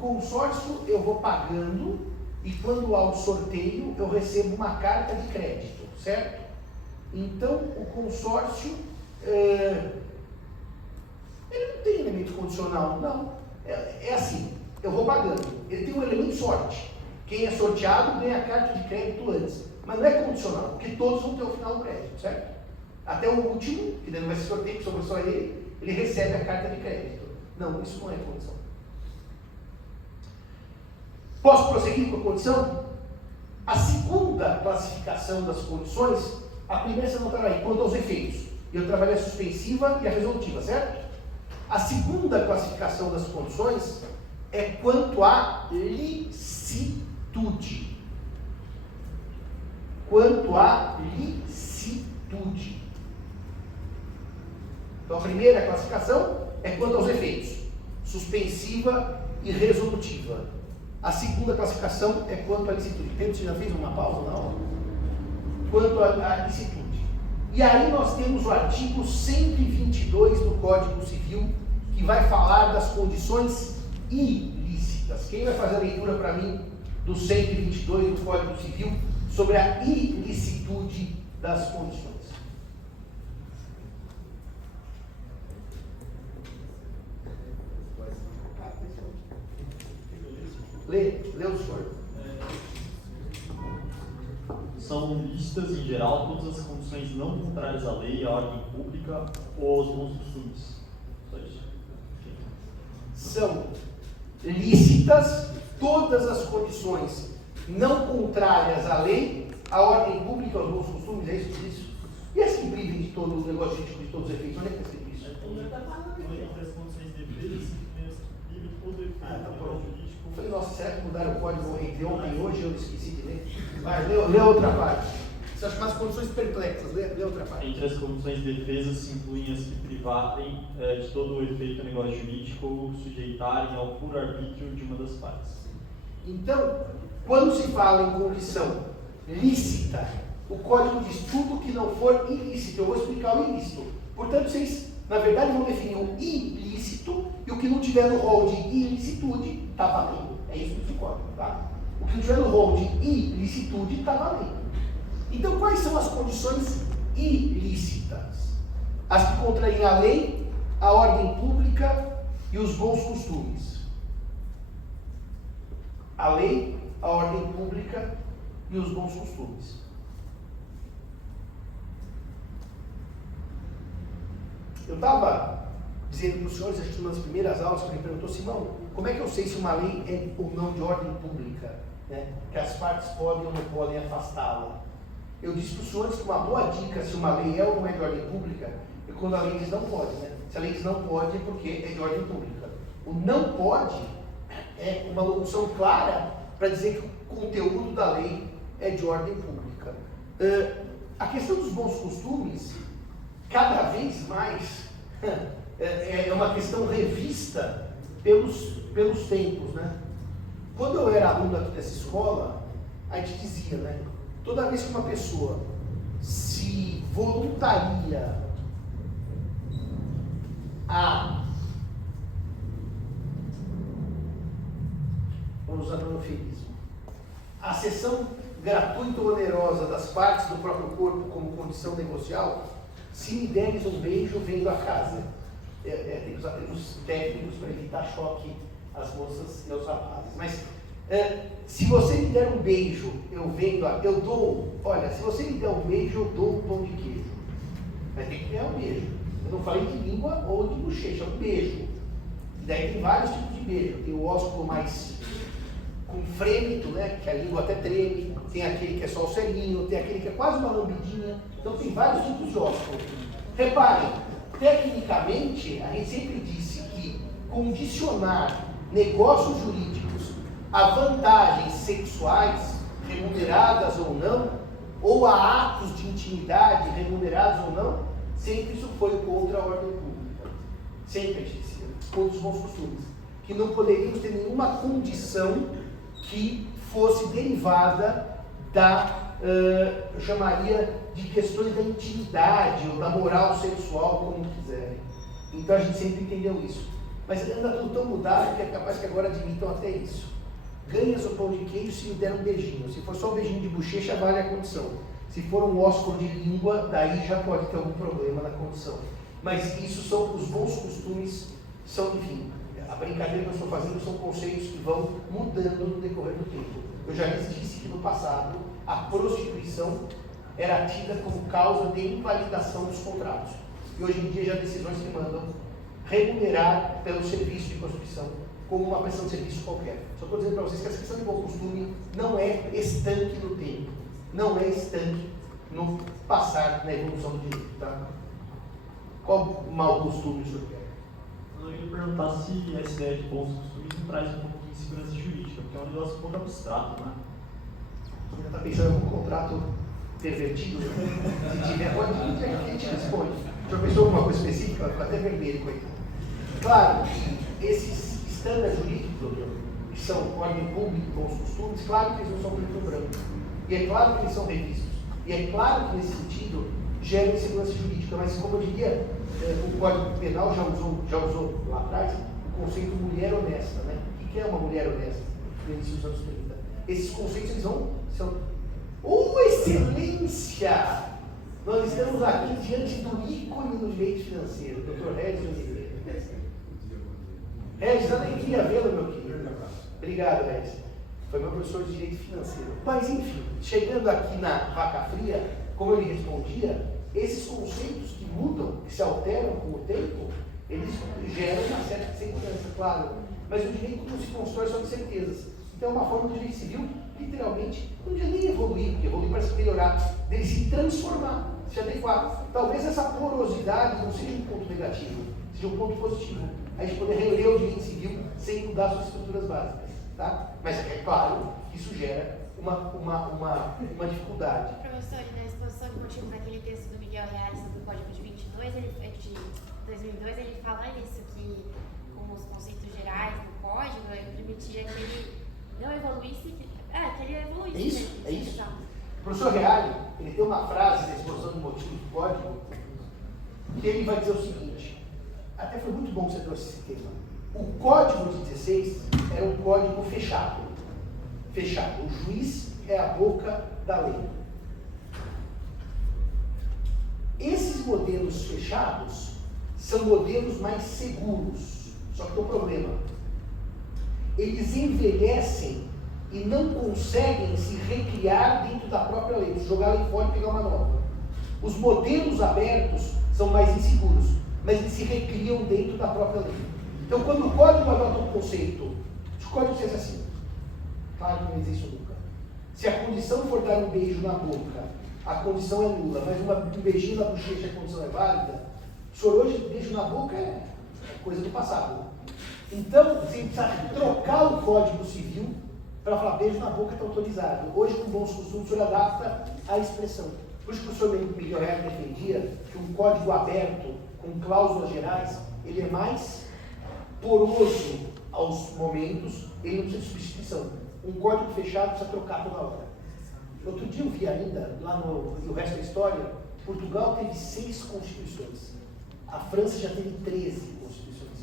consórcio eu vou pagando e quando há o sorteio eu recebo uma carta de crédito, certo? Então o consórcio ele não tem elemento condicional, não. É assim, eu vou pagando. Ele tem um elemento sorte. Quem é sorteado ganha a carta de crédito antes. Mas não é condicional, porque todos vão ter o final do crédito, certo? Até o último, que não vai ser sorteio, que sobrou só ele recebe a carta de crédito. Não, isso não é condição. Posso prosseguir com a condição? A segunda classificação das condições, a primeira você não trabalha aí, quanto aos efeitos. Eu trabalhei a suspensiva e a resolutiva, certo? A segunda classificação das condições é quanto à licitude. Quanto à licitude. Então a primeira classificação é quanto aos efeitos, suspensiva e resolutiva. A segunda classificação é quanto à licitude. Você já fez uma pausa na aula? Quanto à licitude. E aí nós temos o artigo 122 do Código Civil, que vai falar das condições ilícitas. Quem vai fazer a leitura para mim do 122 do Código Civil sobre a ilicitude das condições? Lê o senhor. São listas, em geral, todas as condições não contrárias à lei, à ordem pública ou aos bons costumes. Só isso. São lícitas todas as condições não contrárias à lei, à ordem pública, aos bons costumes, é isso? E as que privem de todo o negócio jurídico, de todos os efeitos? Onde é que está escrito isso? Entre as condições devidas, que privem de todo o efeito tá jurídico. Eu falei, nossa, será que mudaram o código entre ontem e hoje? Eu esqueci de ler. Vai, lê outra parte. Você acha umas condições perplexas, lê outra parte. Entre as condições de defesa se incluem as que privarem de todo o efeito negócio jurídico ou sujeitarem ao puro arbítrio de uma das partes. Então, quando se fala em condição lícita, o código diz tudo que não for ilícito. Eu vou explicar o ilícito. Portanto, vocês, na verdade, vão definir o ilícito e o que não tiver no rol de ilicitude está valendo. É isso que diz o código, tá? O que não tiver no rol de ilicitude está valendo. Então, quais são as condições ilícitas? As que contraem a lei, a ordem pública e os bons costumes. A lei, a ordem pública e os bons costumes. Eu estava dizendo para os senhores, acho que uma das primeiras aulas, que ele perguntou, Simão, como é que eu sei se uma lei é ou não de ordem pública? Né? Que as partes podem ou não podem afastá-la. Eu disse para os senhores que uma boa dica se uma lei é ou não é de ordem pública é quando a lei diz não pode. Né? Se a lei diz não pode é porque é de ordem pública. O não pode é uma locução clara para dizer que o conteúdo da lei é de ordem pública. A questão dos bons costumes, cada vez mais, é uma questão revista pelos tempos, né? Quando eu era aluno aqui dessa escola, a gente dizia, né? Toda vez que uma pessoa se voluntaria a, vamos usar o eufemismo, a cessão gratuita ou onerosa das partes do próprio corpo como condição negocial, se me deres um beijo, venho a casa. Tem que usar termos técnicos para evitar choque às moças e aos rapazes. Mas se você me der um beijo, eu dou. Olha, se você me der um beijo, eu dou um pão de queijo. Mas tem que ganhar um beijo. Eu não falei de língua ou de bochecha, é um beijo. E daí tem vários tipos de beijo. Tem o ósculo mais com frêmito, né? Que a língua até treme. Tem aquele que é só o selinho, tem aquele que é quase uma lambidinha. Então tem vários tipos de ósculo. Reparem, tecnicamente, a gente sempre disse que condicionar negócios jurídicos a vantagens sexuais, remuneradas ou não, ou a atos de intimidade, remunerados ou não, sempre isso foi contra a ordem pública. Sempre a gente disse, contra os bons costumes. Que não poderíamos ter nenhuma condição que fosse derivada da, eu chamaria de questões da intimidade ou da moral sexual, como quiserem. Então a gente sempre entendeu isso. Mas anda tudo tão mudado que é capaz que agora admitam até isso. Ganhas o pão de queijo se lhe der um beijinho. Se for só um beijinho de bochecha, vale a condição. Se for um ósculo de língua, daí já pode ter algum problema na condição. Mas isso são os bons costumes, são, enfim, a brincadeira que eu estou fazendo são conceitos que vão mudando no decorrer do tempo. Eu já lhes disse que no passado a prostituição era tida como causa de invalidação dos contratos. E hoje em dia já há decisões que mandam remunerar pelo serviço de prostituição como uma prestação de serviço qualquer. Só estou dizendo para vocês que essa questão de bom costume não é estanque no tempo, não é estanque no passar, na evolução do direito. Tá? Qual mau costume o senhor quer? Eu ia perguntar se essa ideia de bons costumes não traz um pouquinho de segurança jurídica, porque é um negócio um pouco abstrato, né? Você ainda está pensando em algum contrato pervertido? Se tiver, pode pedir que a gente responde. O senhor pensou em alguma coisa específica? Vai ficar até vermelho, coitado. Claro, esses estándares jurídicos, doutor, que são ordem pública e bons costumes, claro que eles não são preto branco. E é claro que eles são revistos. E é claro que, nesse sentido, geram insegurança jurídica. Mas, como eu diria, o Código Penal já usou lá atrás o conceito mulher honesta. Né? O que é uma mulher honesta? No início dos anos 30. Esses conceitos eles são. Excelência! Nós estamos aqui diante do ícone do direito financeiro, Dr. Regis Oliveira. Regis, alegria vê-lo, meu querido. Obrigado, Regis. Foi meu professor de direito financeiro. Mas, enfim, chegando aqui na vaca fria, como eu lhe respondia, esses conceitos que mudam, que se alteram com o tempo, eles geram uma certa segurança, claro. Mas o direito não se constrói só de certezas. Então é uma forma do direito civil, literalmente, não devia nem evoluir, porque evoluir parece melhorar, dele se transformar, se adequar. Talvez essa porosidade não seja um ponto negativo, seja um ponto positivo. A gente poder reler o direito civil sem mudar suas estruturas básicas. Tá? Mas é claro que isso gera uma dificuldade. Professor, na exposição de motivos daquele texto do Miguel Reales do Código de 22, de 2002, ele fala isso, que como os conceitos gerais do Código, ele permitia que ele não evoluísse, que ele evoluísse. É isso, é isso. O professor Reale, ele tem uma frase na exposição de motivos do Código, que ele vai dizer o seguinte, até foi muito bom que você trouxe esse tema. O Código de 16 era um código fechado. Fechado. O juiz é a boca da lei. Esses modelos fechados são modelos mais seguros. Só que tem um problema. Eles envelhecem e não conseguem se recriar dentro da própria lei. Jogar lá fora e pegar uma nova. Os modelos abertos são mais inseguros, mas eles se recriam dentro da própria lei. Então, quando o código adota um conceito, se o código diz assim, claro que não existe isso nunca. Se a condição for dar um beijo na boca, a condição é nula, mas um beijinho na bochecha, a condição é válida, o senhor hoje, beijo na boca é coisa do passado. Então, você precisa trocar o Código Civil para falar beijo na boca está autorizado. Hoje, com bons costumes, o senhor adapta a expressão. Por isso que o senhor Miguel Reale defendia que um código aberto, com cláusulas gerais, ele é mais poroso aos momentos, ele não precisa de substituição. Um código fechado precisa trocar toda hora. Outro dia eu vi ainda, lá no O Resto da História, Portugal teve 6 constituições. A França já teve 13 constituições.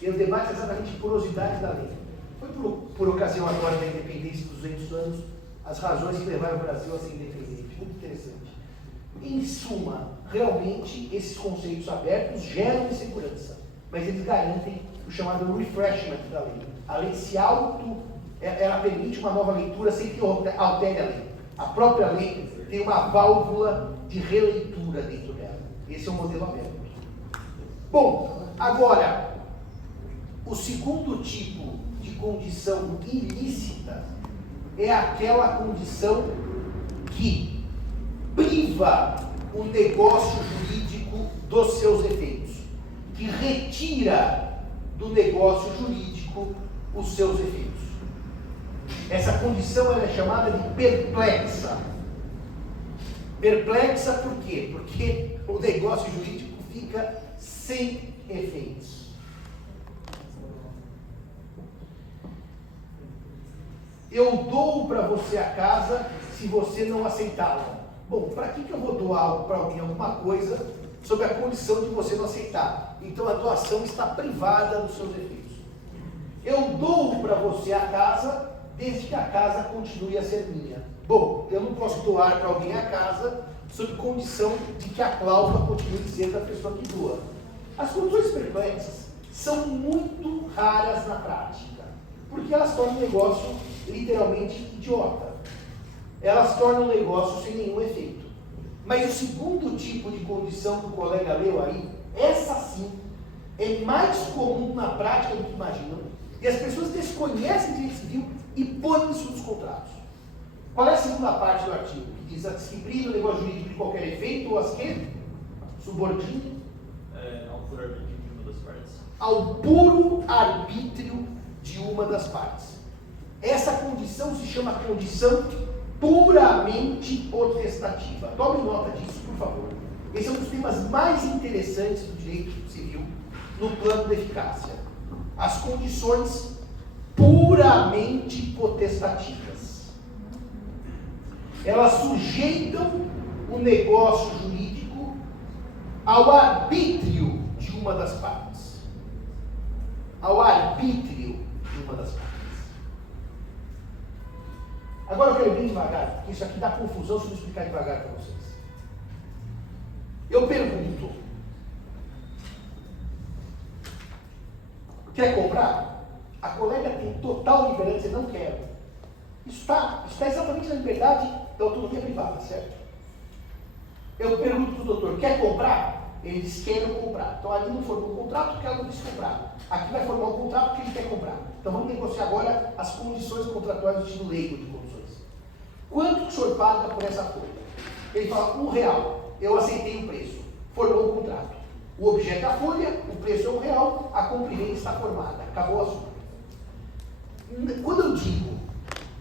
E o debate é exatamente porosidade da lei. Foi por ocasião agora da independência dos 200 anos, as razões que levaram o Brasil a ser independente. Muito interessante. Em suma, realmente, esses conceitos abertos geram insegurança, mas eles garantem o chamado refreshment da lei. A lei ela permite uma nova leitura sem que altere a lei. A própria lei tem uma válvula de releitura dentro dela. Esse é o modelo aberto. Bom, agora, o segundo tipo de condição ilícita é aquela condição que priva o negócio jurídico dos seus efeitos, que retira do negócio jurídico os seus efeitos. Essa condição ela é chamada de perplexa. Perplexa por quê? Porque o negócio jurídico fica sem efeitos. Eu dou para você a casa se você não aceitá-la. Bom, para que eu vou doar algo para alguém, alguma coisa, sob a condição de você não aceitar. Então a doação está privada dos seus efeitos. Eu dou para você a casa, desde que a casa continue a ser minha. Bom, eu não posso doar para alguém a casa sob condição de que a cláusula continue sendo a pessoa que doa. As condições perplexas são muito raras na prática, porque elas tornam o negócio literalmente idiota. Elas tornam o negócio sem nenhum efeito. Mas o segundo tipo de condição que o colega leu aí, essa sim, é mais comum na prática do que imaginam, e as pessoas desconhecem o direito civil e põem isso nos contratos. Qual é a segunda parte do artigo? Que diz a disciplina do negócio jurídico de qualquer efeito ou as que? Subordine Ao puro arbítrio de uma das partes. Ao puro arbítrio de uma das partes. Essa condição se chama condição puramente potestativa. Tome nota disso, por favor. Esse é um dos temas mais interessantes do direito civil no plano de eficácia. As condições puramente potestativas. Elas sujeitam o negócio jurídico ao arbítrio de uma das partes. Ao arbítrio de uma das partes. Agora eu quero ir bem devagar, porque isso aqui dá confusão se eu não explicar devagar para vocês. Eu pergunto: quer comprar? A colega tem total liberdade de dizer não quero. Isso está exatamente na liberdade da autonomia privada, certo? Eu pergunto para o doutor: quer comprar? Ele diz: quero comprar. Então ali não formou um contrato porque ela não quis comprar. Aqui vai formar um contrato porque ele quer comprar. Então vamos negociar agora as condições contratuais do estilo leigo de condições. Quanto que o senhor paga por essa folha? Ele fala: R$1. Eu aceitei o preço. Formou o contrato. O objeto é a folha, o preço é R$1, a compra e venda está formada. Acabou o assunto. Quando eu digo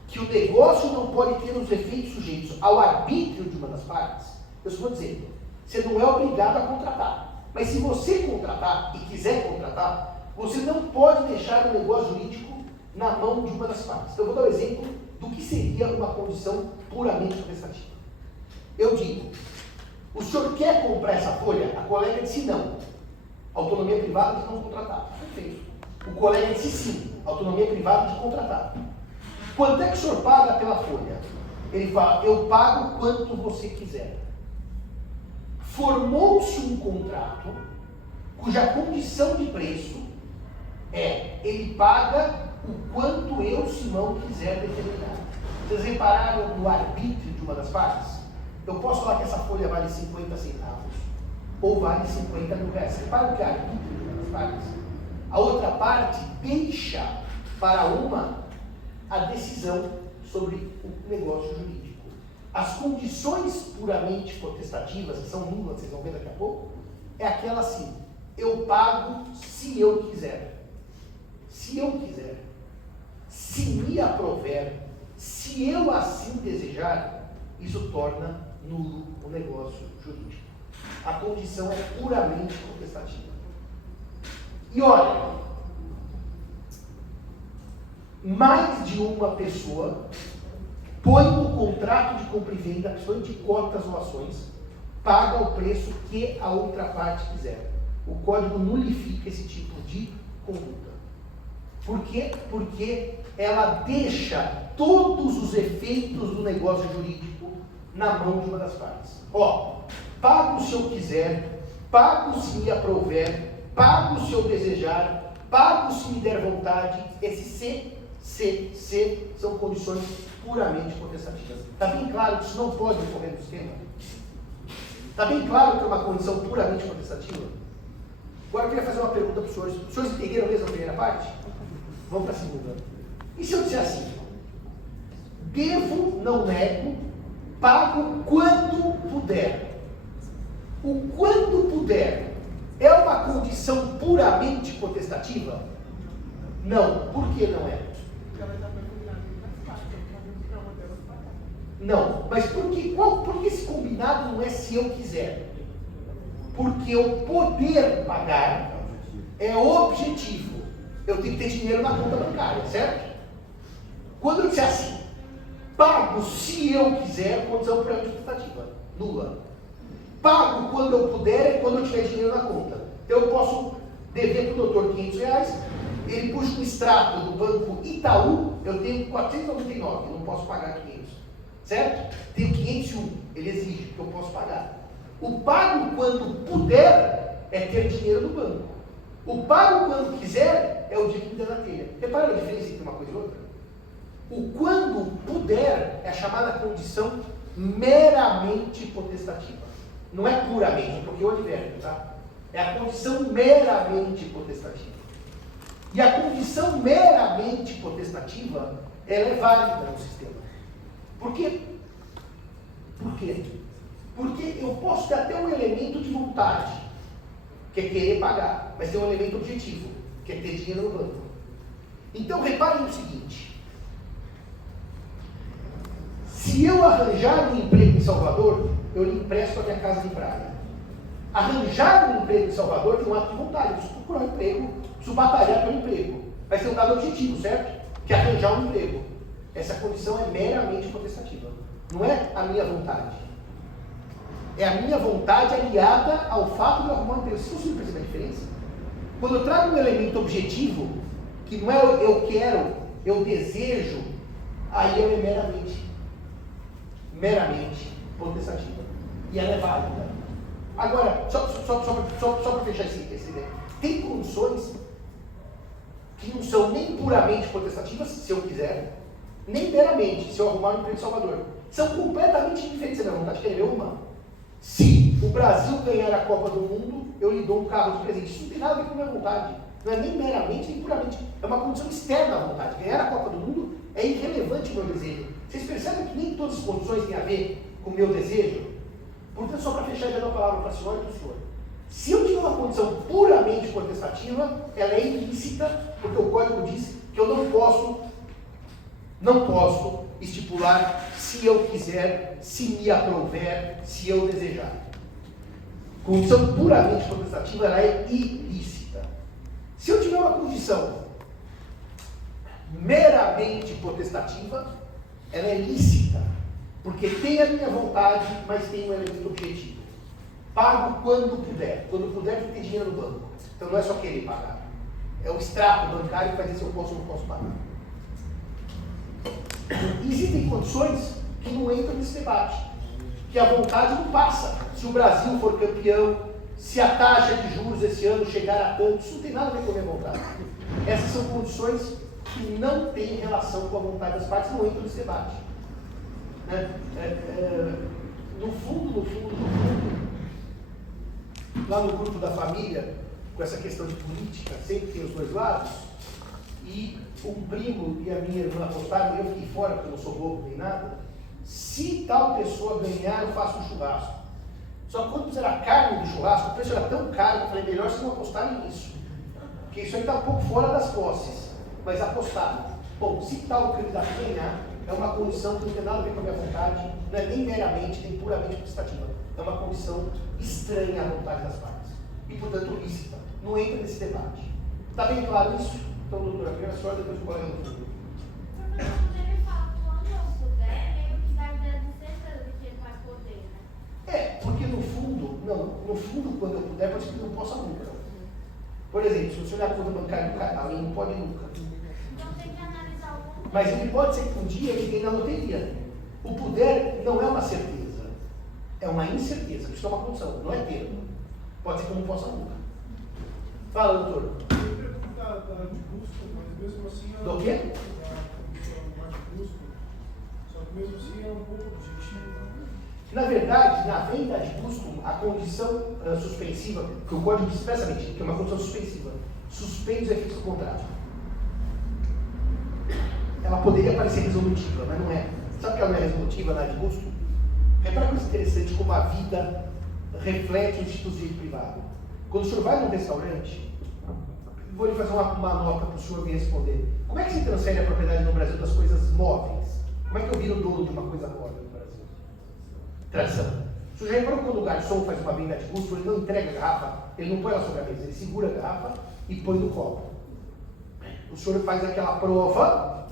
que o negócio não pode ter os efeitos sujeitos ao arbítrio de uma das partes, eu estou dizendo, você não é obrigado a contratar. Mas se você contratar e quiser contratar, você não pode deixar o negócio jurídico na mão de uma das partes. Então eu vou dar um exemplo do que seria uma condição puramente prestativa. Eu digo: o senhor quer comprar essa folha? A colega disse não. Autonomia privada de não contratar. Perfeito. O colega disse sim. Autonomia privada de contratar. Quanto é que o senhor paga pela folha? Ele fala: eu pago quanto você quiser. Formou-se um contrato cuja condição de preço é: ele paga o quanto eu, Simão, quiser determinar. Vocês repararam no arbítrio de uma das partes? Eu posso falar que essa folha vale 50 centavos ou vale 50 mil reais. Repara que é arbítrio de uma das partes. A outra parte deixa para uma a decisão sobre o negócio jurídico. As condições puramente potestativas, que são nulas, vocês vão ver daqui a pouco, é aquela assim: eu pago se eu quiser. Se eu quiser. Se me aprover, se eu assim desejar, isso torna nulo o negócio jurídico. A condição é puramente potestativa. E olha, mais de uma pessoa põe no contrato de compra e venda, principalmente de cotas ou ações, paga o preço que a outra parte quiser. O código nulifica esse tipo de conduta. Por quê? Porque ela deixa todos os efeitos do negócio jurídico na mão de uma das partes. Pago se eu quiser, pago se me aprouver, pago se eu desejar, pago se me der vontade. Esse C são condições puramente potestativas. Está bem claro que isso não pode ocorrer no sistema? Está bem claro que é uma condição puramente potestativa? Agora eu queria fazer uma pergunta para os senhores. Os senhores entenderam mesmo a primeira parte? Vamos para a segunda. E se eu disser assim: devo, não nego, pago quando puder. O quando puder é uma condição puramente potestativa? Não. Por que não é? Não. Mas por que esse combinado não é se eu quiser? Porque o poder pagar é objetivo. Eu tenho que ter dinheiro na conta bancária, certo? Quando eu disser assim: pago se eu quiser, condição puramente potestativa, nula. Pago quando eu puder, quando eu tiver dinheiro na conta. Então eu posso dever para o doutor R$500, ele puxa um extrato do banco Itaú, eu tenho 499, eu não posso pagar 500. Certo? Tenho 501, ele exige que eu posso pagar. O pago quando puder é ter dinheiro no banco. O pago quando quiser é o dia que me der na telha. Repara a diferença entre uma coisa e outra? O quando puder é a chamada condição meramente potestativa. Não é puramente, porque eu adverto, tá? É a condição meramente potestativa. E a condição meramente potestativa, ela é válida no sistema. Por quê? Por quê? Porque eu posso ter até um elemento de vontade, que é querer pagar, mas tem um elemento objetivo, que é ter dinheiro no banco. Então, reparem o seguinte. Se eu arranjar um emprego em Salvador, eu lhe empresto a minha casa de praia. Arranjar um emprego em Salvador tem um ato de vontade. Eu preciso procurar um emprego, preciso batalhar pelo emprego. Vai ser um dado objetivo, certo? Que é arranjar um emprego. Essa condição é meramente potestativa. Não é a minha vontade. É a minha vontade aliada ao fato de eu arrumar um emprego. Vocês conseguem perceber a diferença? Quando eu trago um elemento objetivo, que não é eu quero, eu desejo, aí ela é meramente potestativa. E ela é válida. Agora, só para fechar essa ideia, tem condições que não são nem puramente potestativas, se eu quiser, nem meramente, se eu arrumar um emprego em Salvador. São completamente diferentes da minha vontade. Quer ver uma? Se o Brasil ganhar a Copa do Mundo, eu lhe dou um carro de presente. Isso não tem nada a ver com a minha vontade. Não é nem meramente, nem puramente. É uma condição externa à vontade. Ganhar a Copa do Mundo é irrelevante ao meu desejo. Vocês percebem que nem todas as condições têm a ver com o meu desejo? Portanto, só para fechar, já dou a palavra para a senhora e para o senhor. Se eu tiver uma condição puramente potestativa, ela é ilícita, porque o código diz que eu não posso estipular se eu quiser, se me aprouver, se eu desejar. Condição puramente potestativa, ela é ilícita. Se eu tiver uma condição meramente potestativa, ela é lícita, porque tem a minha vontade, mas tem um elemento objetivo. Pago quando puder ter dinheiro no banco. Então não é só querer pagar. É o extrato bancário que vai dizer se eu posso ou não posso pagar. Existem condições que não entram nesse debate, que a vontade não passa. Se o Brasil for campeão, se a taxa de juros esse ano chegar a tanto, isso não tem nada a ver com a minha vontade. Essas são condições que não têm relação com a vontade das partes, não entram nesse debate. No fundo, lá no grupo da família, com essa questão de política, sempre tem os dois lados, e um primo e a minha irmã apostaram, eu fiquei fora porque eu não sou bobo nem nada, se tal pessoa ganhar, eu faço um churrasco. Só que quando puseram a carne do churrasco, o preço era tão caro que eu falei, melhor vocês não apostarem nisso, porque isso aí está um pouco fora das posses, mas apostaram. Bom, se tal candidato ganhar, é uma condição que não tem nada a ver com a minha vontade, não é nem meramente, nem puramente prestativa. É uma condição estranha à vontade das partes. E, portanto, lícita. Não entra nesse debate. Está bem claro isso? Então, doutora, primeiro a senhora, depois o colega do futuro. Porque no fundo, quando eu puder, pode ser que eu não possa nunca. Por exemplo, se o senhor olhar a conta bancária do canal, ele não pode nunca. Mas ele pode ser que um dia ele ganhe na loteria. O poder não é uma certeza, é uma incerteza. Isso é uma condição, não é termo. Pode ser que eu não possa nunca. Fala, doutor. Eu ia perguntar de custo, mas mesmo assim... Do quê? De custo, só que mesmo assim é um pouco objetivo. Na verdade, na venda de custo, a condição suspensiva, que o código diz expressamente, que é uma condição suspensiva, suspende os efeitos do contrato. Ela poderia parecer resolutiva, mas não é. Sabe que ela não é resolutiva na de custo? Repara que coisa interessante como a vida reflete o instituto de direito privado. Quando o senhor vai num restaurante, vou lhe fazer uma nota para o senhor me responder. Como é que se transfere a propriedade no Brasil das coisas móveis? Como é que eu viro o dono de uma coisa móvel no Brasil? Tração. O senhor já reparou que quando o garçom faz uma venda de custo, ele não entrega a garrafa, ele não põe ela sobre a mesa, ele segura a garrafa e põe no copo. O senhor faz aquela prova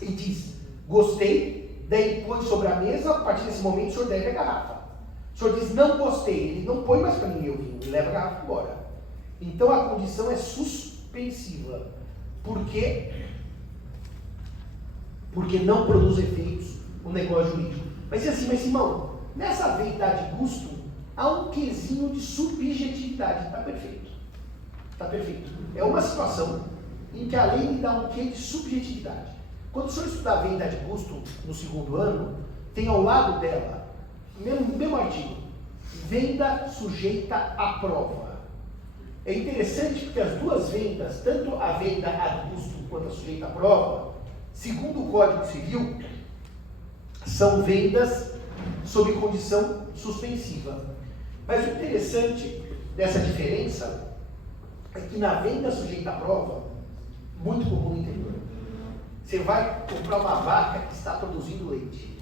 e diz, gostei, daí ele põe sobre a mesa, a partir desse momento o senhor deve a garrafa. O senhor diz, não gostei, ele não põe mais para ninguém o vinho, ele leva a garrafa embora. Então a condição é suspensiva. Por quê? Porque não produz efeitos o negócio jurídico. Mas assim, mas Simão, nessa vaidade gusto, há um quesinho de subjetividade. Está perfeito. Está perfeito. É uma situação em que a lei me dá um quê de subjetividade. Quando o senhor estudar vaidade gusto no segundo ano, tem ao lado dela, mesmo artigo, venda sujeita à prova. É interessante porque as duas vendas, tanto a venda ad custo quanto a sujeita à prova, segundo o Código Civil, são vendas sob condição suspensiva. Mas o interessante dessa diferença é que na venda sujeita à prova, muito comum no interior, você vai comprar uma vaca que está produzindo leite.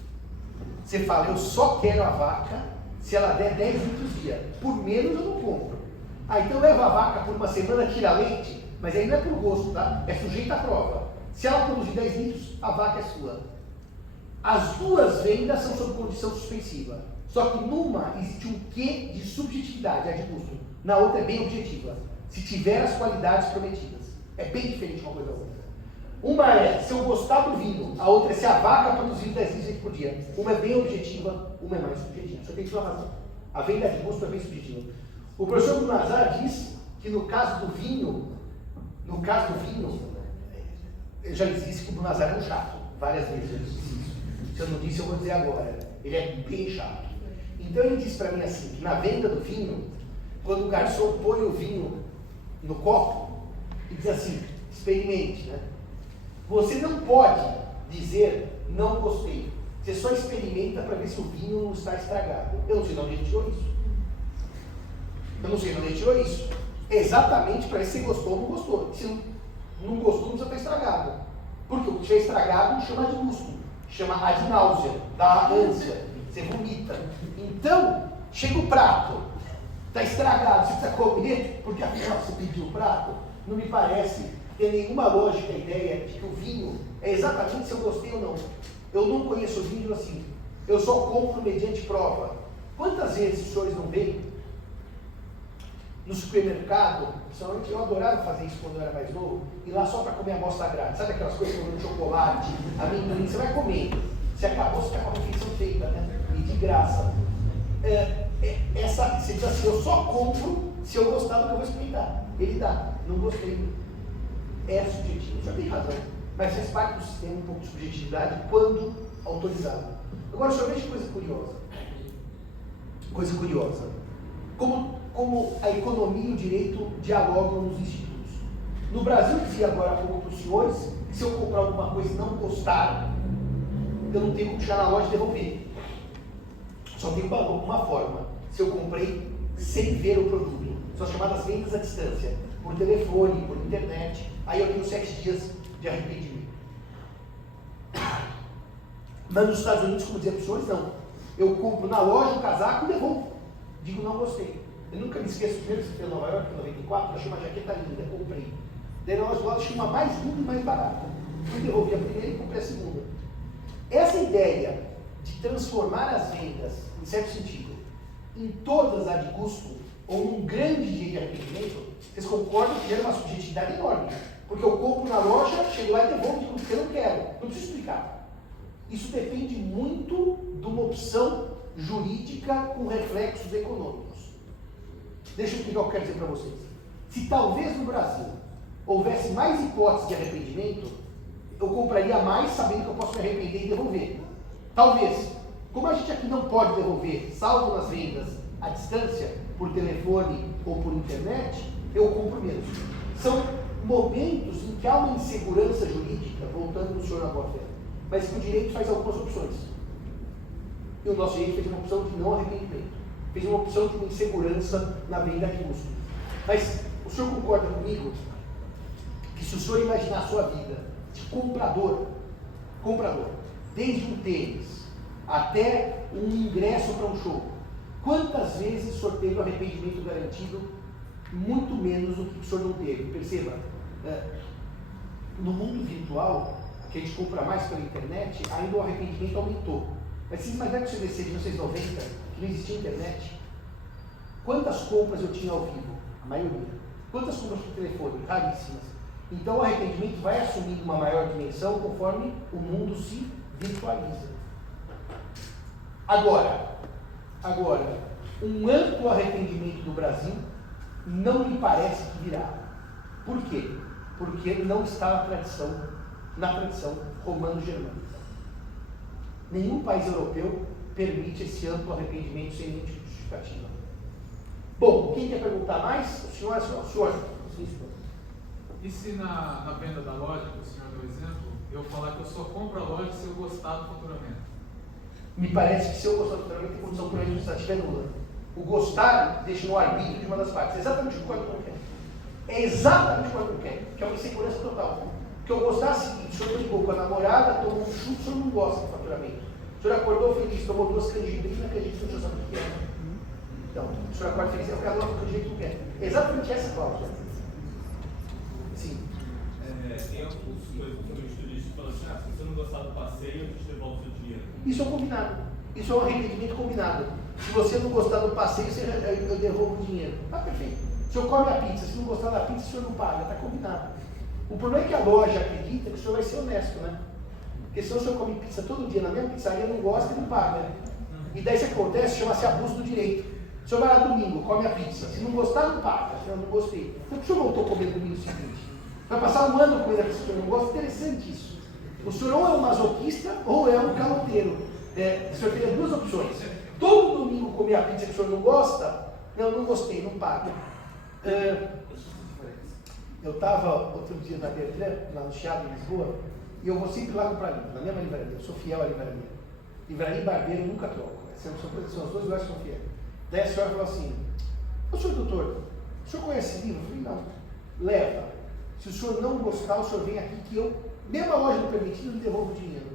Você fala, eu só quero a vaca se ela der 10 litros dia. Por menos eu não compro. Ah, então leva a vaca por uma semana, tira leite, mas aí não é por gosto, tá? É sujeito à prova. Se ela produzir 10 litros, a vaca é sua. As duas vendas são sob condição suspensiva. Só que numa existe um quê de subjetividade, a de custo. Na outra é bem objetiva. Se tiver as qualidades prometidas. É bem diferente uma coisa da outra. Uma é se eu gostar do vinho, a outra é se a vaca produzir 10 litros por dia. Uma é bem objetiva, uma é mais subjetiva. Você tem toda a razão. A venda de custo é bem subjetiva. O professor Nazar diz que no caso do vinho, eu já disse que o Nazar é um chato. Várias vezes eu disse isso. Se eu não disse, eu vou dizer agora. Ele é bem chato. Então ele disse para mim assim, que na venda do vinho, quando o garçom põe o vinho no copo, e diz assim, experimente, né? Você não pode dizer, não gostei. Você só experimenta para ver se o vinho não está estragado. Eu não sei de onde ele tirou isso. É exatamente para ver se você gostou ou não gostou. Se não gostou, não precisa estar estragado. Porque o que estiver estragado não chama de gusto. Chama ad náusea, dá ânsia. Você vomita. Então, chega o prato. Está estragado, você precisa comer, porque afinal você pediu o prato. Não me parece ter nenhuma lógica a ideia de que o vinho é exatamente se eu gostei ou não. Eu não conheço o vinho assim. Eu só compro mediante prova. Quantas vezes os senhores não veem no supermercado? Principalmente eu adorava fazer isso quando eu era mais novo, ir lá só para comer a amostra grátis. Sabe aquelas coisas como chocolate, amendoim, você vai comer. Se acabou, você está com a refeição feita, né? E de graça. Você diz assim, eu só compro se eu gostar do que eu vou experimentar. Ele dá, não gostei. É subjetivo, já tem razão. Mas faz parte do sistema um pouco de subjetividade quando autorizado. Agora, só veja coisa curiosa. Coisa curiosa. Como a economia e o direito dialogam nos institutos. No Brasil, dizia agora há pouco para os senhores, que se eu comprar alguma coisa e não gostar, eu não tenho como chegar na loja e devolver. Só tem uma forma. Se eu comprei sem ver o produto. São as chamadas vendas à distância. Por telefone, por internet. Aí eu tenho 7 dias de arrependimento. Mas nos Estados Unidos, como dizia para os senhores, não. Eu compro na loja um casaco e devolvo. Digo, não gostei. Eu nunca me esqueço, primeiro que você fez em Nova York, em 94, achei uma jaqueta linda, comprei. Daí na loja do lado achei uma mais linda e mais barata. Fui devolver a primeira e comprei a segunda. Essa ideia de transformar as vendas, em certo sentido, em todas as de custo, ou num grande dia de arrependimento, vocês concordam que gera uma subjetividade enorme. Porque eu compro na loja, chego lá e devolvo porque eu não quero. Não preciso explicar. Isso depende muito de uma opção jurídica com reflexos econômicos. Deixa eu explicar o que eu quero dizer para vocês. Se talvez no Brasil houvesse mais hipóteses de arrependimento, eu compraria mais sabendo que eu posso me arrepender e devolver. Talvez. Como a gente aqui não pode devolver, salvo nas vendas à distância, por telefone ou por internet, eu compro menos. São momentos em que há uma insegurança jurídica, voltando para o senhor na boa-fé, mas que o direito faz algumas opções. E o nosso direito fez uma opção de não arrependimento. Fez uma opção de uma insegurança na venda de custo. Mas o senhor concorda comigo que se o senhor imaginar a sua vida de comprador, desde um tênis até um ingresso para um show, quantas vezes o senhor teve o arrependimento garantido? Muito menos do que o senhor não teve. Perceba, no mundo virtual, que a gente compra mais pela internet, ainda o arrependimento aumentou. Mas vocês imaginam que o CDC de 1990, que não existia internet, quantas compras eu tinha ao vivo? A maioria. Quantas compras por telefone? Raríssimas. Então o arrependimento vai assumindo uma maior dimensão conforme o mundo se virtualiza. Agora, um amplo arrependimento do Brasil não me parece que virá. Por quê? Porque não está na tradição romano-germânica. Nenhum país europeu permite esse amplo arrependimento sem nenhum tipo de justificativa. Bom, quem quer perguntar mais? O senhor. E se na venda da loja, que o senhor deu exemplo, eu falar que eu só compro a loja se eu gostar do faturamento? Me parece que se eu gostar do faturamento, tem condição por administrativa é nula. O gostar deixa no arbítrio de uma das partes. É exatamente o que o código não quer. É exatamente o que o código não quer, que é uma insegurança total. Porque eu gostar é o seguinte: o senhor brigou com a namorada, tomou um chute, o senhor não gosta do faturamento. O senhor acordou feliz, tomou 2 canjibrinas, que a gente não sabe o que é. Então, o senhor acorda feliz, vai ficar louco do jeito que não quer. É exatamente essa cláusula. Sim. Tem alguns estudos que falam assim, se você não gostar do passeio, a gente devolve o seu dinheiro. Isso é um combinado. Isso é um arrependimento combinado. Se você não gostar do passeio, eu devolvo o dinheiro. Tá perfeito. O senhor come a pizza, se não gostar da pizza, o senhor não paga. Está combinado. O problema é que a loja acredita que o senhor vai ser honesto, né? Porque se o senhor come pizza todo dia na mesma pizzaria, não gosta e não paga. E daí isso acontece, chama-se abuso do direito. O senhor vai lá domingo, come a pizza. Se não gostar, não paga. Eu não gostei. Então, por que o senhor voltou a comer no domingo seguinte? Vai passar um ano comendo a pizza que o senhor não gosta? Interessante isso. O senhor ou é um masoquista ou é um caloteiro. O senhor teria 2 opções. Todo domingo comer a pizza que o senhor não gosta? Não gostei, não paga. Eu estava outro dia na Bertrand, lá no Chiado, em Lisboa, e eu vou sempre lá comprar livro, na mesma livraria. Eu sou fiel à livraria. Livraria e barbeiro eu nunca troco. São os 2 lugares que são fiéis. Daí a senhora falou assim: ô senhor doutor, o senhor conhece esse livro? Eu falei: não. Leva. Se o senhor não gostar, o senhor vem aqui que eu, mesmo a loja não permitindo, lhe devolvo o dinheiro.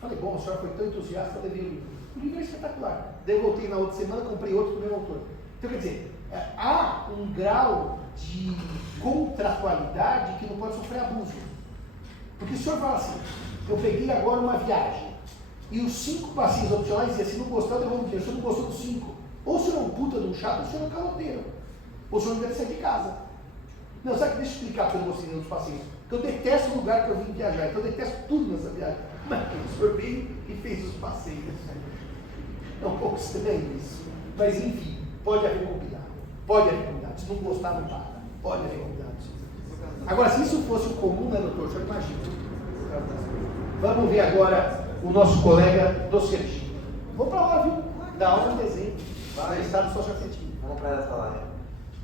Falei: bom, a senhora foi tão entusiasta, eu levei o livro. O livro é espetacular. Daí eu voltei na outra semana, comprei outro do mesmo autor. Então, quer dizer, há um grau de contratualidade que não pode sofrer abuso. Porque o senhor fala assim: eu peguei agora uma viagem, e os 5 passeios opcionais diziam: se não gostar, eu devolvo o dinheiro. O senhor não gostou dos 5. Ou o senhor é um puta de um chato, ou o senhor é um caloteiro. Ou o senhor não deve sair de casa. Não, sabe que deixa eu explicar que eu não gostei dos passeios. Porque eu detesto o lugar que eu vim viajar, então eu detesto tudo nessa viagem. Mas o senhor veio e fez os passeios. É um pouco estranho isso. Mas enfim, pode haver combinado. Pode haver combinado. Se não gostar, não paga. Pode haver combinado. Agora, se isso fosse o comum, né, doutor? O senhor imagina. Vamos ver agora o nosso colega do Sergipe. Vou para lá, viu? Dá aula em desenho. Vai, estado socioafetivo. Vamos para essa lá, né?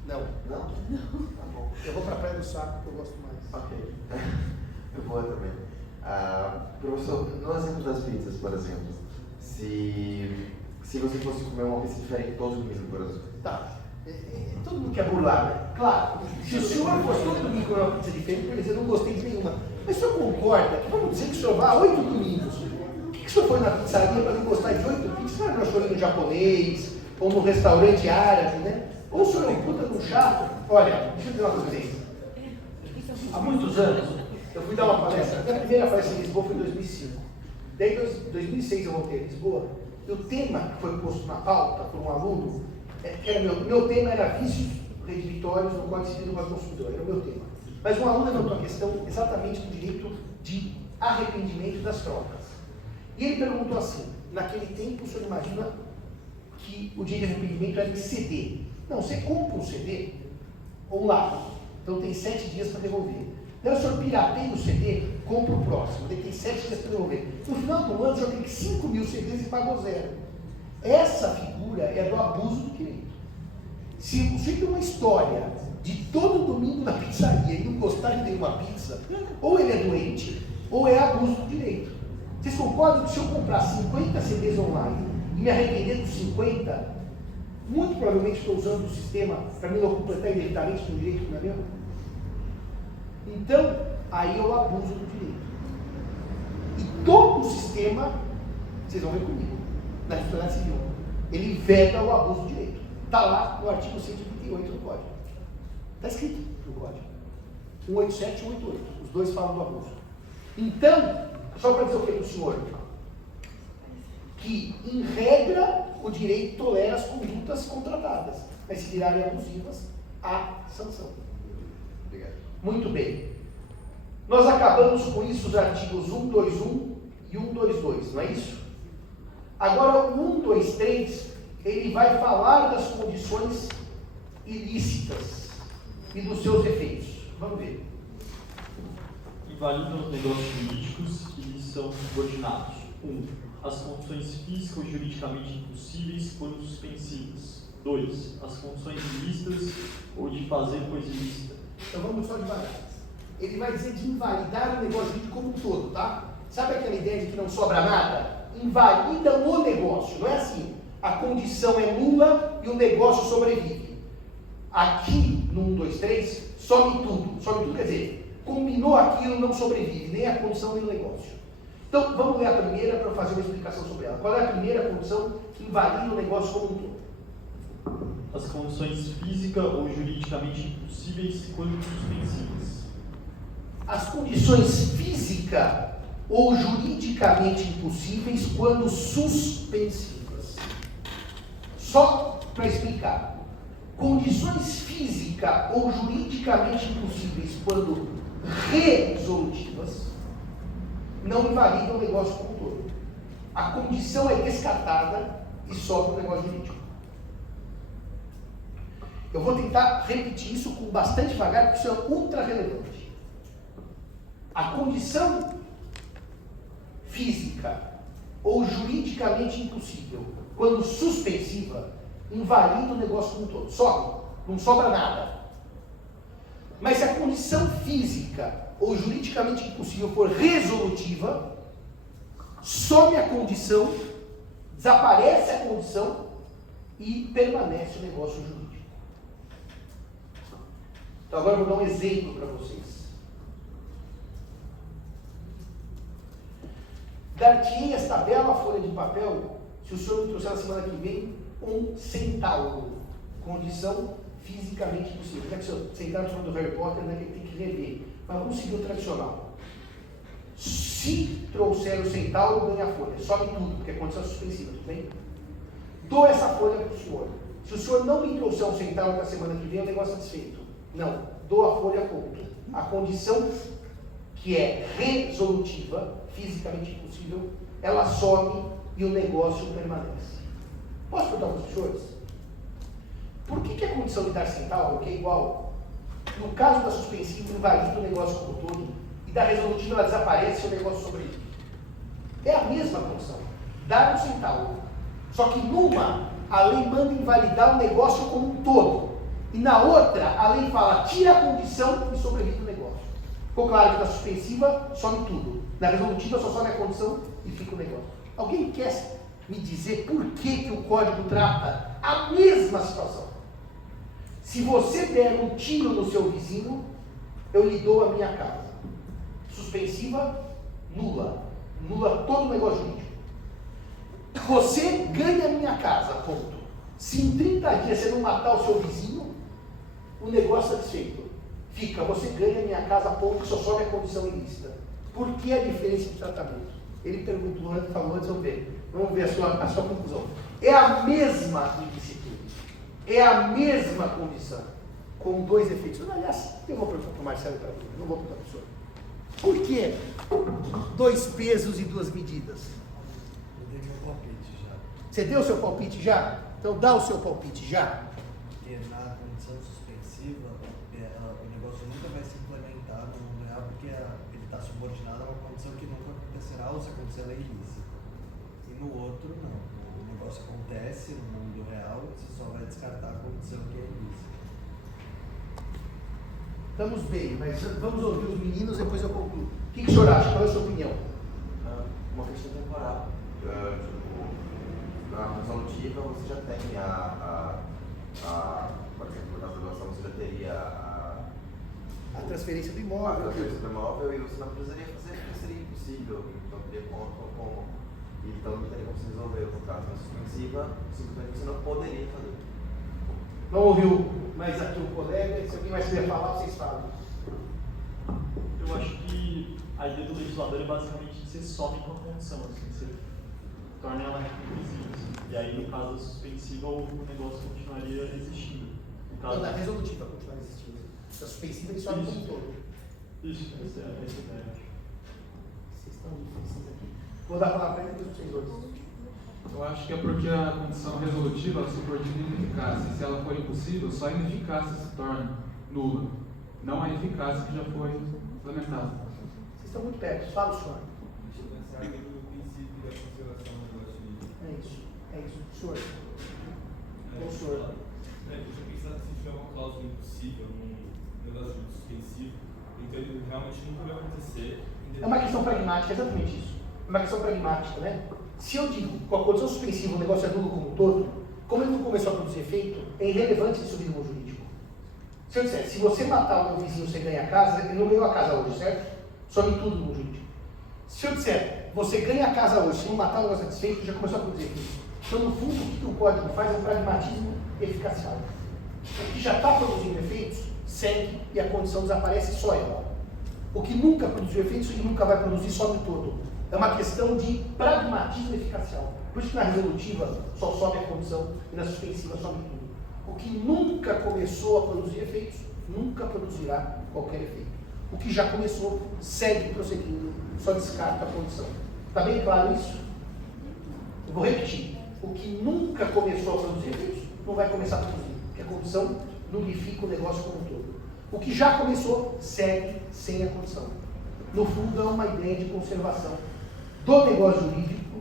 Não. Não? Tá bom. Eu vou para a Praia do Saco, que eu gosto mais. Ok. Eu vou também. Professor, no exemplo das pizzas, por exemplo, se você fosse comer uma pizza diferente todo domingo, por exemplo. Tá. Todo mundo quer burlar, né? Claro. Se o senhor fosse todo domingo comer uma pizza diferente, por exemplo, eu não gostei de nenhuma. Mas o senhor concorda? Vamos dizer que o senhor vá 8 domingos. Por que o senhor foi na pizzaria para não gostar de 8 pizzas? Não era no chorinho japonês, ou no restaurante árabe, né? Ou o senhor é um puta de um chato? Olha, deixa eu dizer uma coisa pra vocês. Há muitos anos, eu fui dar uma palestra. A primeira palestra em Lisboa foi em 2005. Daí, em 2006, eu voltei a Lisboa. E o tema que foi posto na pauta por um aluno, meu tema era vícios redivitórios no Código Civil do Consumidor. Era o meu tema. Mas um aluno levantou a questão exatamente do direito de arrependimento das trocas. E ele perguntou assim: naquele tempo, o senhor imagina que o direito de arrependimento era em CD? Não, você compra um CD online, então tem 7 dias para devolver. Daí o senhor pirateia o CD, compra o próximo, daí tem 7 dias para devolver. No final do ano, o senhor tem 5.000 CDs e pagou 0. Essa figura é do abuso do direito. Se você tem uma história de todo domingo na pizzaria e não gostar de nenhuma pizza, ou ele é doente, ou é abuso do direito. Vocês concordam que se eu comprar 50 CDs online e me arrepender dos 50, muito provavelmente estou usando o sistema para me não completar indevidamente no direito que não é meu? Então, aí é o abuso do direito. E todo o sistema, vocês vão ver comigo, na responsabilidade civil, ele veda o abuso do direito. Está lá no artigo 138 do Código. Está escrito no Código. 187 e 188. Os dois falam do abuso. Então, só para dizer o que para o senhor? que, em regra, o direito tolera as condutas contratadas, mas se virarem abusivas, há sanção. Obrigado. Muito bem. Nós acabamos com isso os artigos 121 e 122, não é isso? Agora, o 123, ele vai falar das condições ilícitas e dos seus efeitos. Vamos ver. Invalidam os negócios jurídicos que lhes são subordinados. 1. As condições físicas ou juridicamente impossíveis quando suspensivas. 2. As condições ilícitas ou de fazer coisa ilícita. Então vamos só devagar. Ele vai dizer de invalidar o negócio jurídico como um todo, tá? Sabe aquela ideia de que não sobra nada? Invalida o negócio, não é assim. A condição é nula e o negócio sobrevive. Aqui, no 1, 2, 3, some tudo. Some tudo quer dizer, combinou aquilo, não sobrevive, nem a condição nem o negócio. Então, vamos ler a primeira para fazer uma explicação sobre ela. Qual é a primeira condição que invalida o negócio como um todo? As condições físicas ou juridicamente impossíveis quando suspensivas. As condições física ou juridicamente impossíveis quando suspensivas. Só para explicar. Condições física ou juridicamente impossíveis quando resolutivas não invalidam o negócio como um todo. A condição é descartada e sobe o negócio jurídico. Eu vou tentar repetir isso com bastante devagar, porque isso é ultra relevante. A condição física ou juridicamente impossível, quando suspensiva, invalida o negócio como um todo. Sobe, não sobra nada. Mas se a condição física ou juridicamente impossível for resolutiva, some a condição, desaparece a condição e permanece o negócio jurídico. Então agora eu vou dar um exemplo para vocês. Dar-te-ei esta bela folha de papel se o senhor me trouxer na semana que vem um centauro. Condição fisicamente impossível. Já que o senhor centauro falando do Harry Potter, né, que ele tem que rever. Mas vamos seguir o tradicional. Se trouxer o centauro, ganha a folha. Sobe tudo, porque é condição suspensiva, tudo bem? Dou essa folha para o senhor. Se o senhor não me trouxer um centauro na semana que vem, o negócio é desfeito. Não, dou a folha, ponto. A condição que é resolutiva, fisicamente impossível, ela some e o negócio permanece. Posso perguntar para os senhores? Por que a condição de dar centauro, que é igual, no caso da suspensiva, invalida o negócio como um todo, e da resolutiva ela desaparece e o negócio sobrevive? É a mesma condição. Dar um centauro. Só que numa, a lei manda invalidar o negócio como um todo. E na outra, a lei fala, tira a condição e sobrevive o negócio. Ficou claro que na suspensiva some tudo. Na resolutiva só some a condição e fica o negócio. Alguém quer me dizer por que o código trata a mesma situação? Se você der um tiro no seu vizinho, eu lhe dou a minha casa. Suspensiva, nula. Nula todo o negócio jurídico. Você ganha a minha casa, ponto. Se em 30 dias você não matar o seu vizinho, o negócio é desfeito. Fica, você ganha a minha casa, ponto, que só sobe a condição ilícita. Por que a diferença de tratamento? Ele perguntou antes, falou antes, vamos ver a sua conclusão. É a mesma ilicitude. É a mesma condição. Com dois efeitos. Aliás, eu vou perguntar para o Marcelo para mim, não vou perguntar para o senhor. Por que dois pesos e duas medidas? Eu dei meu palpite já. Você deu o seu palpite já? Então dá o seu palpite já. Porque na condição suspensiva, o negócio nunca vai se implementar no mundo real, porque ele está subordinado a uma condição que nunca acontecerá, ou se acontecer ela é ilícita. E no outro, não. O negócio acontece no mundo real, você só vai descartar a condição que é ilícita. Estamos bem, mas vamos ouvir os meninos, depois eu concluo. O que o senhor acha? Qual é a sua opinião? Uma questão temporal. Na resolutiva você já tem por exemplo, na resolução você já teria A transferência do a imóvel. transferência do imóvel e você não precisaria fazer, porque seria impossível, não teria como. Então não teria como se resolver. No caso da suspensiva, simplesmente você não poderia fazer. Não ouviu mais aqui um colega? Se alguém mais quiser falar, vocês falam. Eu acho que a ideia do legislador é basicamente que você some com a condição. Assim, você torna ela invisível. E aí, no caso da suspensiva, o negócio continuaria existindo. No caso... Não, da resolutiva continuar existindo. Da suspensiva ele sobe como um todo. Isso, essa é a ideia. Vocês estão difíceis aqui. Vou dar a palavra para ele vocês dois. Eu acho que é porque a condição resolutiva ela subordina a ineficácia. Se ela for impossível, só a ineficácia se torna nula, não a eficácia que já foi implementada. Vocês estão muito perto. Fala, senhor. Deixa eu pensar aqui no princípio da conservação do negócio de... É isso. Senhor. É, senhor. Deixa eu pensar se tiver uma cláusula impossível num negócio de suspensivo, então ele realmente nunca vai acontecer. É uma questão pragmática, exatamente isso. É uma questão pragmática, né? Se eu digo, com a condição suspensiva, o negócio é nulo como um todo, como ele não começou a produzir efeito, é irrelevante ele subir no jurídico. Se eu disser, se você matar o meu vizinho, você ganha a casa, ele não ganhou a casa hoje, certo? Some tudo no jurídico. Se eu disser, você ganha a casa hoje, se não matar o negócio satisfeito, já começou a produzir efeito. Então, no fundo, o que o código faz é um pragmatismo eficacial. O que já está produzindo efeitos, segue e a condição desaparece só ela. O que nunca produziu efeitos e nunca vai produzir, sobe todo. É uma questão de pragmatismo eficacial. Por isso que na resolutiva só sobe a condição e na suspensiva sobe tudo. O que nunca começou a produzir efeitos, nunca produzirá qualquer efeito. O que já começou, segue prosseguindo, só descarta a condição. Está bem claro isso? Eu vou repetir. O que nunca começou a produzir efeitos, não vai começar a produzir, porque a condição nulifica o negócio como um todo. O que já começou, segue sem a condição. No fundo, é uma ideia de conservação do negócio jurídico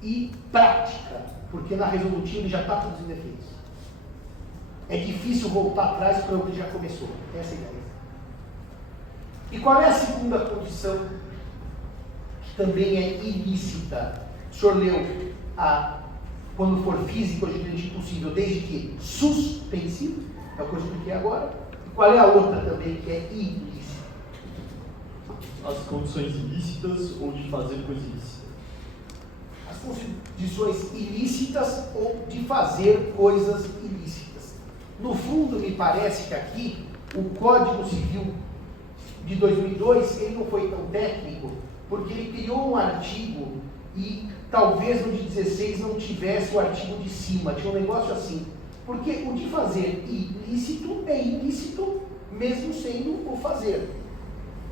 e prática, porque na resolutiva ele já está produzindo efeitos. É difícil voltar atrás para o que já começou. Essa é a ideia. E qual é a segunda condição que também é ilícita? O senhor leu quando for físico ou jurídico impossível, desde que suspensivo, é o que eu expliquei agora. E qual é a outra também que é ilícita? As condições ilícitas ou de fazer coisa ilícita. As condições ilícitas ou de fazer coisas ilícitas. No fundo, me parece que aqui, o Código Civil de 2002, ele não foi tão técnico, porque ele criou um artigo e talvez no de 16 não tivesse o artigo de cima, tinha um negócio assim. Porque o de fazer ilícito é ilícito mesmo sendo o fazer.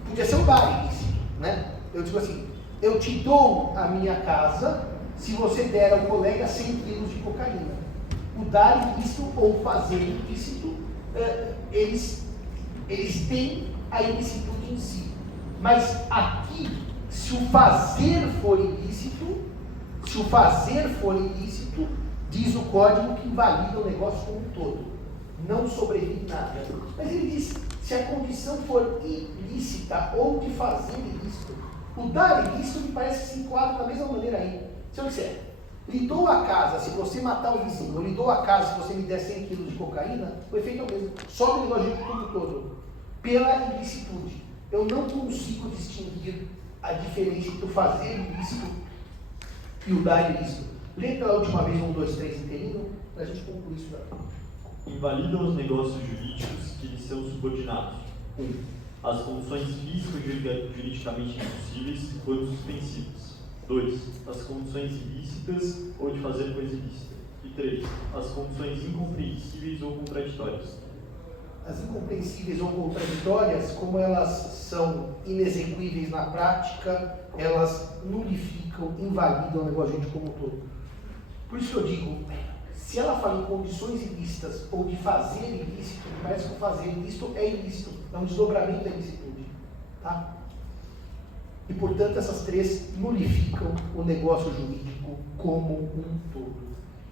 Podia ser o dar ilícito, né? Eu digo assim, eu te dou a minha casa se você der ao colega 100 quilos de cocaína. O dar ilícito ou fazer ilícito, eles têm a ilicitude em si. Mas aqui, se o fazer for ilícito, diz o código que invalida o negócio como um todo. Não sobrevive nada. Mas ele diz, se a condição for ilícita ou de fazer ilícito, o dar ilícito me parece que se enquadra da mesma maneira aí. Se eu disser, lhe dou a casa se você matar o vizinho, ou lhe dou a casa se você me der 100 quilos de cocaína, o efeito é o mesmo. Sobe o negócio como um todo. Pela ilicitude. Eu não consigo distinguir a diferença entre o fazer ilícito e o dar ilícito. Lê pela última vez 1, 2, 3 inteirinho, para a gente concluir isso daqui. Invalidam os negócios jurídicos que lhes são subordinados. 1. As condições físico-juridicamente impossíveis quando suspensivas. 2. As condições ilícitas ou de fazer coisa ilícita. E 3. As condições incompreensíveis ou contraditórias. As incompreensíveis ou contraditórias, como elas são inexequíveis na prática, elas nulificam, invalidam o negócio jurídico como um todo. Por isso que eu digo, se ela fala em condições ilícitas ou de fazer ilícito, parece que o fazer ilícito é ilícito, é um desdobramento da ilicitude. Tá? E, portanto, essas três nulificam o negócio jurídico como um todo.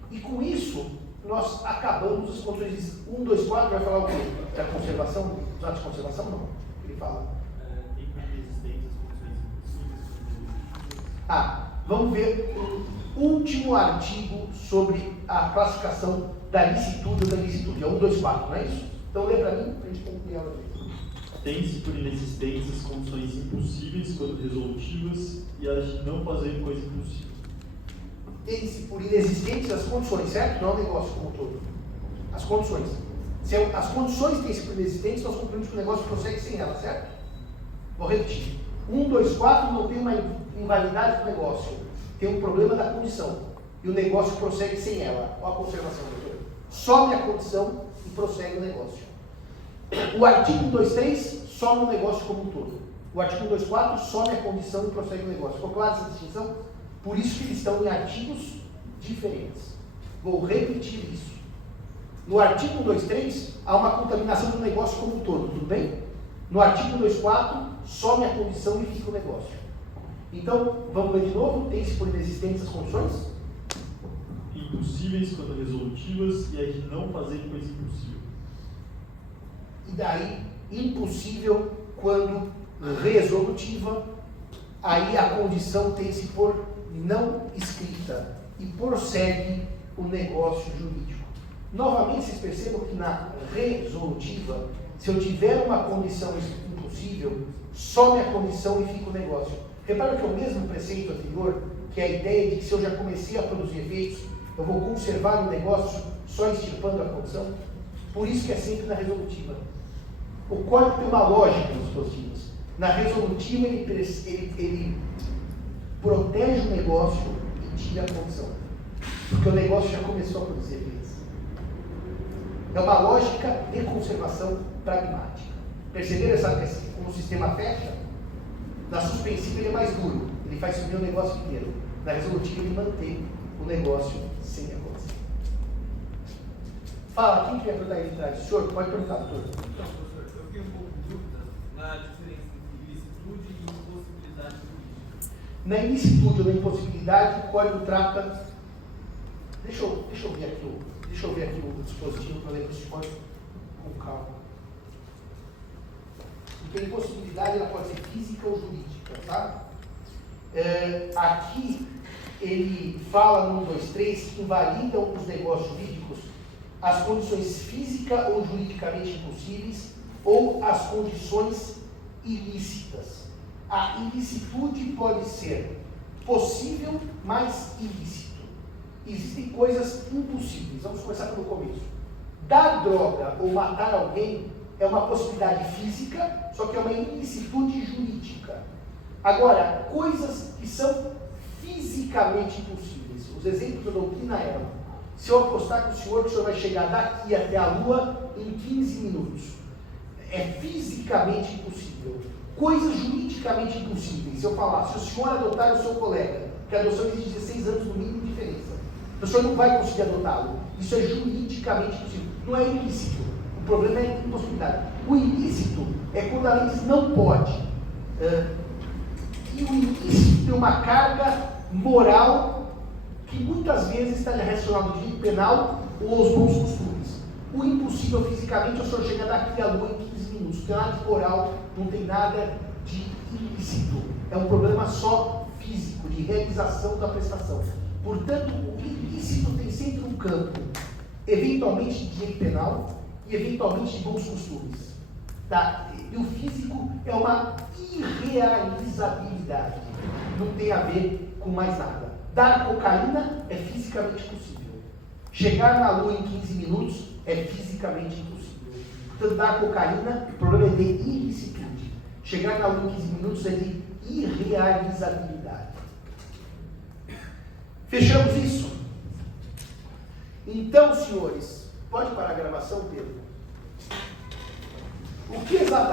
E com isso, nós acabamos as condições 1, 2, 4, vai falar o quê? Da conservação? Dos atos de conservação? Não. Ele fala. Tem inexistência as condições impossíveis. Vamos ver o último artigo sobre a classificação da licitude ou da ilicitude. É 1, 2, 4, não é isso? Então lê para mim, para a gente concluir a aula. Tem-se por inexistências condições impossíveis quando resolutivas e as de não fazer coisa impossível. Tem-se por inexistentes as condições, certo? Não é o negócio como um todo. As condições. Se as condições têm-se por inexistentes, nós concluímos que o negócio prossegue sem elas, certo? Vou repetir. 1, 2, 4 não tem uma invalidade do negócio. tem um problema da condição e o negócio prossegue sem ela. Olha a conservação, doutor. Some a condição e prossegue o negócio. O artigo 123 some o negócio como um todo. O artigo 124 some a condição e prossegue o negócio. Ficou clara essa distinção? Por isso que eles estão em artigos diferentes. Vou repetir isso. No artigo 123 há uma contaminação do negócio como um todo, tudo bem? No artigo 124 some a condição e fica o negócio. Então, vamos ler de novo? Tem-se por inexistentes as condições? Impossíveis quando resolutivas e a de não fazer coisa impossível. E daí, impossível quando resolutiva, aí a condição tem-se por não escrita e prossegue o negócio jurídico. Novamente, vocês percebam que na resolutiva, se eu tiver uma condição impossível, some a condição e fica o negócio. Repara que é o mesmo preceito anterior, que é a ideia de que se eu já comecei a produzir efeitos, eu vou conservar o negócio só extirpando a condição. Por isso que é sempre na resolutiva. O código tem uma lógica nos positivos. Na resolutiva, ele protege o negócio e tira a condição. Porque o negócio já começou a produzir efeitos. É uma lógica de conservação pragmática. Perceberam como o sistema fecha? Na suspensiva ele é mais duro. Ele faz subir o negócio inteiro. Na resolutiva ele mantém o negócio sem a condição. Fala, quem quer perguntar aí de trás? O senhor, pode perguntar, doutor. Então, professor, eu fiquei um pouco de dúvida na diferença entre ilicitude e impossibilidade jurídica. Na ilicitude ou na impossibilidade, o código trata. Deixa eu ver aqui o dispositivo para ler para esse código com calma. Porque a impossibilidade ela pode ser física ou jurídica, tá? Aqui ele fala no 123 que invalidam os negócios jurídicos as condições física ou juridicamente impossíveis ou as condições ilícitas. A ilicitude pode ser possível, mas ilícito. Existem coisas impossíveis. Vamos começar pelo começo. Dar droga ou matar alguém é uma possibilidade física, só que é uma ilicitude jurídica. Agora, coisas que são fisicamente impossíveis. Os exemplos da doutrina eram: se eu apostar com o senhor vai chegar daqui até a Lua em 15 minutos. É fisicamente impossível. Coisas juridicamente impossíveis. Se eu falar, se o senhor adotar o seu colega, que a adoção exige 16 anos no mínimo de diferença, o senhor não vai conseguir adotá-lo. Isso é juridicamente impossível. Não é ilícito. O problema é a impossibilidade. O ilícito é quando a lei diz não pode. E o ilícito tem uma carga moral que muitas vezes está relacionado ao direito penal ou aos bons costumes. O impossível fisicamente é o senhor chegar daqui à Lua em 15 minutos. Não tem nada de moral, não tem nada de ilícito. É um problema só físico, de realização da prestação. Portanto, o ilícito tem sempre um campo, eventualmente de direito penal e eventualmente de bons costumes. Tá? E o físico é uma irrealizabilidade. Não tem a ver com mais nada. Dar cocaína é fisicamente possível. Chegar na Lua em 15 minutos é fisicamente impossível. Portanto, dar cocaína, o problema é de ilicitude. Chegar na Lua em 15 minutos é de irrealizabilidade. Fechamos isso? Então, senhores, pode parar a gravação, Pedro? O que exatamente